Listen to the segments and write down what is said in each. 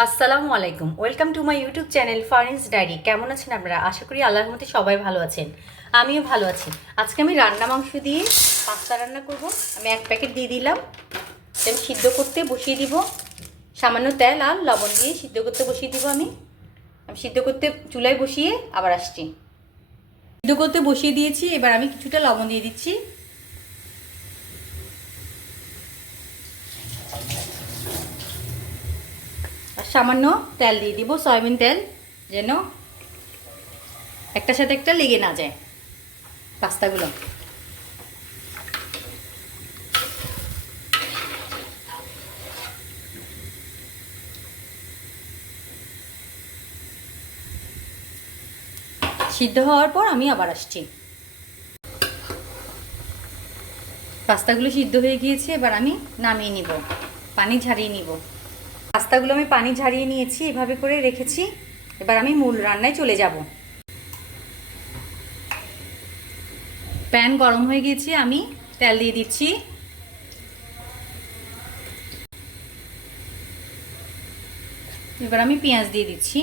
আসসালামু আলাইকুম, welcome to my YouTube channel Farin's diary. কেমন আছেন আপনারা? আশা করি আল্লাহর রহমতে সবাই ভালো আছেন। আমিও ভালো আছি। আজকে আমি রান্না মাংস দিয়ে পাস্তা রান্না করব। আমি এক প্যাকেট দিয়ে দিলাম। আমি সিদ্ধ করতে বসিয়ে দিব। সামান্য তেল আর লবণ দিয়ে সিদ্ধ করতে বসিয়ে দিব। আমি সিদ্ধ করতে চুলায় বসিয়ে আবার আসছি। সিদ্ধ করতে বসিয়ে দিয়েছি, এবার আমি কিছুটা লবণ দিয়ে দিচ্ছি। আর সামান্য তেল দিয়ে দিব, সয়াবিন তেল, যেন একটার সাথে একটা লেগে না যায় পাস্তাগুলো। সিদ্ধ হওয়ার পর আমি আবার আসছি। পাস্তাগুলো সিদ্ধ হয়ে গিয়েছে, এবার আমি নামিয়ে নিব, পানি ঝারিয়ে নিব। পাস্তাগুলো আমি পানি ঝারিয়ে নিয়েছি, এভাবে করে রেখেছি। এবার আমি মূল রান্নায় চলে যাব। প্যান গরম হয়ে গিয়েছে, আমি তেল দিয়ে দিচ্ছি। এবার আমি পেঁয়াজ দিয়ে দিচ্ছি।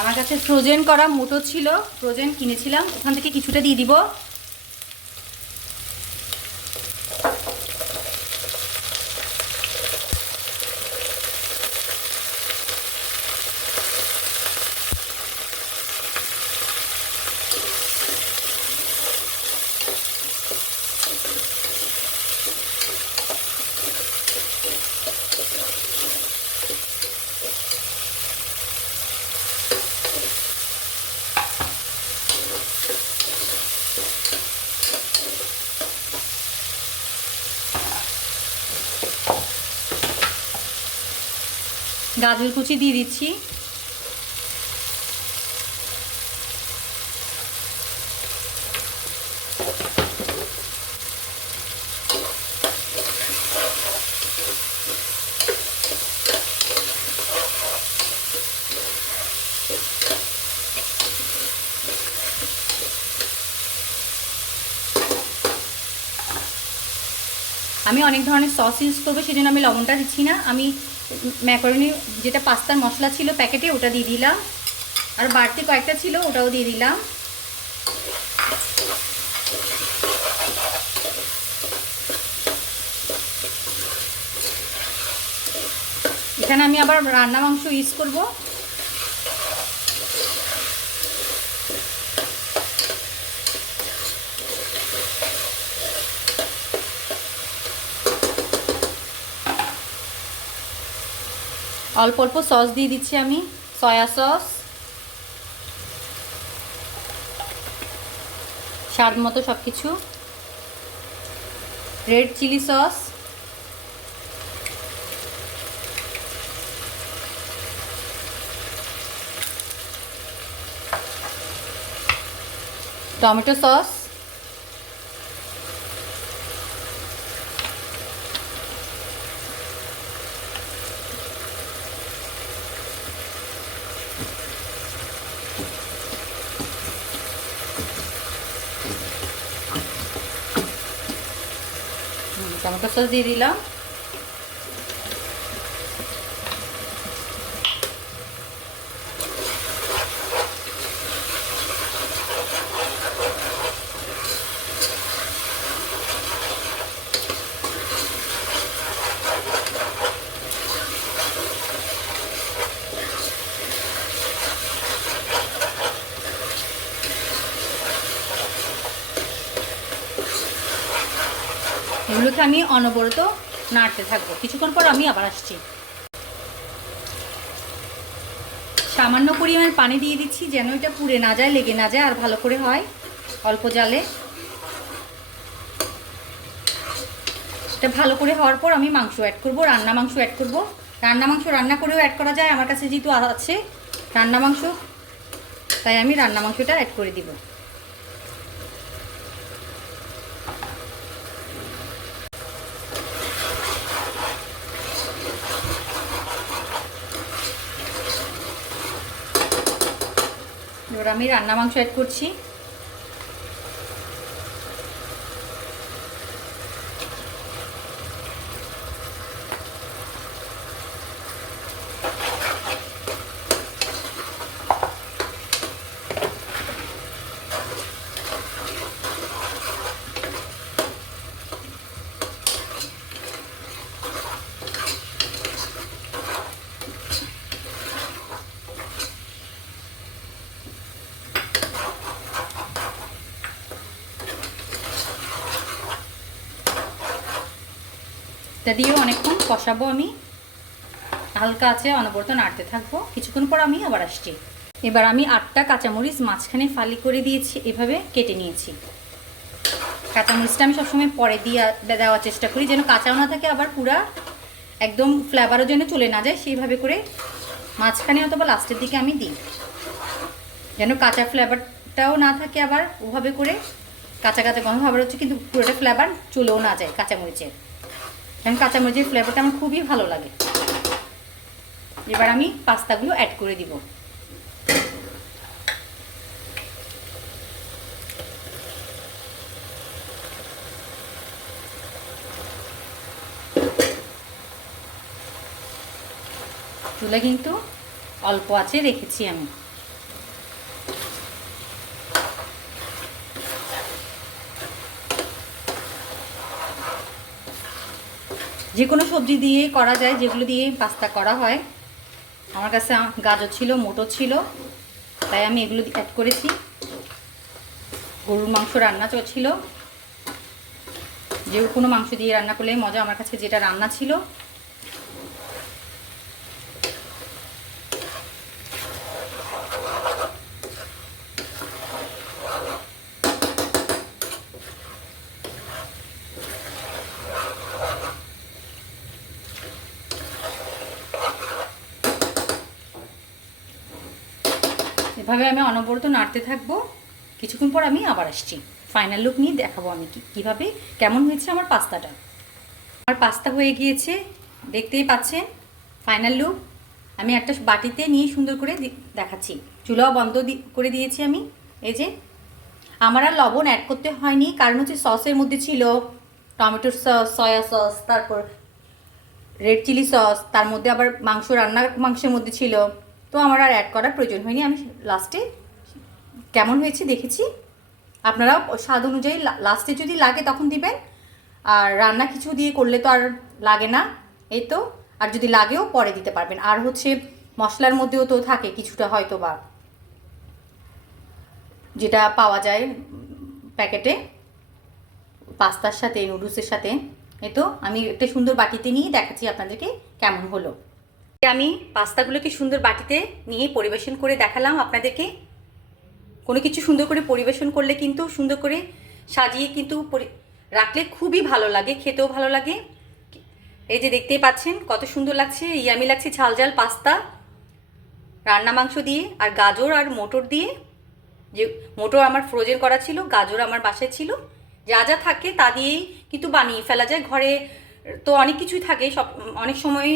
আমার কাছে ফ্রোজেন করা মোটো ছিল, ফ্রোজেন কিনেছিলাম, ওখান থেকে কিছুটা দিয়ে দিব। গাজর কুচি দিয়ে দিচ্ছি। আমি অনেক ধরনের সস ইউজ করবো, সেই জন্য আমি লবণটা দিচ্ছি না। আমি ম্যাকারনি যেটা পাস্তার মশলা ছিল প্যাকেটে, ওটা দিয়ে দিলাম। আর বাড়তি কয়েকটা ছিল, ওটাও দিয়ে দিলাম। এখানে আমি আবার রান্না মাংস ইউজ করব। অল্প অল্প সস দিয়ে দিচ্ছি আমি, সয়া সস, স্বাদ মতো সব কিছু, red chili sauce, tomato sauce, tomato sauce দিয়ে দিলাম। এগুলোকে আমি অনবরত নাড়তে থাকবো। কিছুক্ষণ পর আমি আবার আসছি। সামান্য পরিমাণ পানি দিয়ে দিচ্ছি, যেন এটা পুড়ে না যায়, লেগে না যায়, আর ভালো করে হয় অল্প জালে। এটা ভালো করে হওয়ার পর আমি মাংস অ্যাড করব, রান্না মাংস অ্যাড করব। রান্না মাংস রান্না করেও অ্যাড করা যায়, আমার কাছে যেহেতু আছে রান্না মাংস, তাই আমি রান্না মাংসটা অ্যাড করে দিব। এবার আমি রান্না মাংস অ্যাড করছি। এটা দিয়েও অনেকক্ষণ কষাবো আমি, হালকা আছে অনবরত নাড়তে থাকবো। কিছুক্ষণ পর আমি আবার আসছি। এবার আমি 8টা কাঁচামরিচ মাঝখানে ফালি করে দিয়েছি, এভাবে কেটে নিয়েছি। কাঁচামরিচটা আমি সবসময় পরে দিয়ে দেওয়ার চেষ্টা করি, যেন কাঁচাও না থাকে আবার পুরা একদম ফ্লেভারও যেন চলে না যায়, সেইভাবে করে মাঝখানে অথবা লাস্টের দিকে আমি দিই, যেন কাঁচা ফ্লেভারটাও না থাকে, আবার ওভাবে করে কাঁচা কাঁচা গন্ধ খাবার হচ্ছে কিন্তু পুরোটা ফ্লেভার চলেও না যায় কাঁচামরিচের, কারণ কাঁচামরিচের ফ্লেভারটা আমার খুবই ভালো লাগে। এবার আমি পাস্তাগুলো অ্যাড করে দিব। চুলা কিন্তু অল্প আছে রেখেছি আমি। যে কোনো সবজি দিয়ে করা যায়, যেগুলো দিয়ে পাস্তা করা হয়। আমার কাছে গাজর ছিল, মটর ছিল, তাই আমি এগুলো অ্যাড করেছি। গরুর মাংস রান্না ছিল, যে কোনো মাংস দিয়ে রান্না করলে মজা। আমার কাছে যেটা রান্না ছিল, এভাবে আমি অনবরত নাড়তে থাকবো। কিছুক্ষণ পর আমি আবার আসছি, ফাইনাল লুক নিয়ে দেখাবো আমি কীভাবে কেমন হয়েছে আমার পাস্তাটা। আমার পাস্তা হয়ে গিয়েছে, দেখতেই পাচ্ছেন ফাইনাল লুক। আমি একটা বাটিতে নিয়ে সুন্দর করে দেখাচ্ছি। চুলাও বন্ধ করে দিয়েছি আমি। এই যে আমার আর লবণ অ্যাড করতে হয়নি, কারণ হচ্ছে সসের মধ্যে ছিল টমেটোর সস, সয়া সস, তারপর রেড চিলি সস, তার মধ্যে আবার মাংসের মধ্যে ছিল, তো আমার আর অ্যাড করার প্রয়োজন হয়নি। আমি লাস্টে কেমন হয়েছে দেখেছি। আপনারাও স্বাদ অনুযায়ী লাস্টে যদি লাগে তখন দিবেন, আর রান্না কিছু দিয়ে করলে তো আর লাগে না, এই তো। আর যদি লাগেও পরে দিতে পারবেন। আর হচ্ছে মশলার মধ্যেও তো থাকে কিছুটা হয়তো বা, যেটা পাওয়া যায় প্যাকেটে পাস্তার সাথে, নুডলসের সাথে। এই তো আমি একটা সুন্দর বাটিতে নিয়ে দেখাচ্ছি আপনাদেরকে কেমন হলো। আমি পাস্তাগুলোকে সুন্দর বাটিতে নিয়ে পরিবেশন করে দেখালাম আপনাদেরকে। কোনো কিছু সুন্দর করে পরিবেশন করলে কিন্তু সুন্দর করে সাজিয়ে কিন্তু রাখলে খুবই ভালো লাগে, খেতেও ভালো লাগে। এই যে দেখতেই পাচ্ছেন কত সুন্দর লাগছে, ইয়ামি লাগছে। ঝাল ঝাল পাস্তা রান্না মাংস দিয়ে, আর গাজর আর মটর দিয়ে। যে মটর আমার ফ্রোজেন করা ছিল, গাজর আমার বাসায় ছিল, যা যা থাকে তা দিয়েই কিন্তু বানিয়ে ফেলা যায়। ঘরে তো অনেক কিছুই থাকে, সব অনেক সময়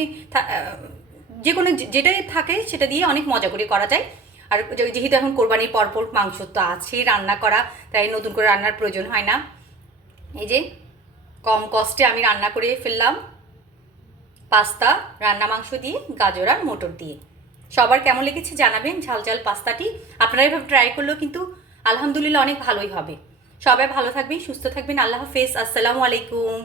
যে কোনো যেটাই থাকে সেটা দিয়ে অনেক মজা করে করা যায়। আর যেহেতু এখন কোরবানির পরপর মাংস তো আছে রান্না করা, তাই নতুন করে রান্নার প্রয়োজন হয় না। এই যে কম কষ্টে আমি রান্না করে ফেললাম পাস্তা রান্না মাংস দিয়ে, গাজর আর মটর দিয়ে। সবার কেমন লেগেছে জানাবেন ঝাল ঝাল পাস্তাটি। আপনারা এভাবে ট্রাই করলেও কিন্তু আলহামদুলিল্লাহ অনেক ভালোই হবে। সবাই ভালো থাকবেন, সুস্থ থাকবেন। আল্লাহ হাফেজ, আসসালামু আলাইকুম।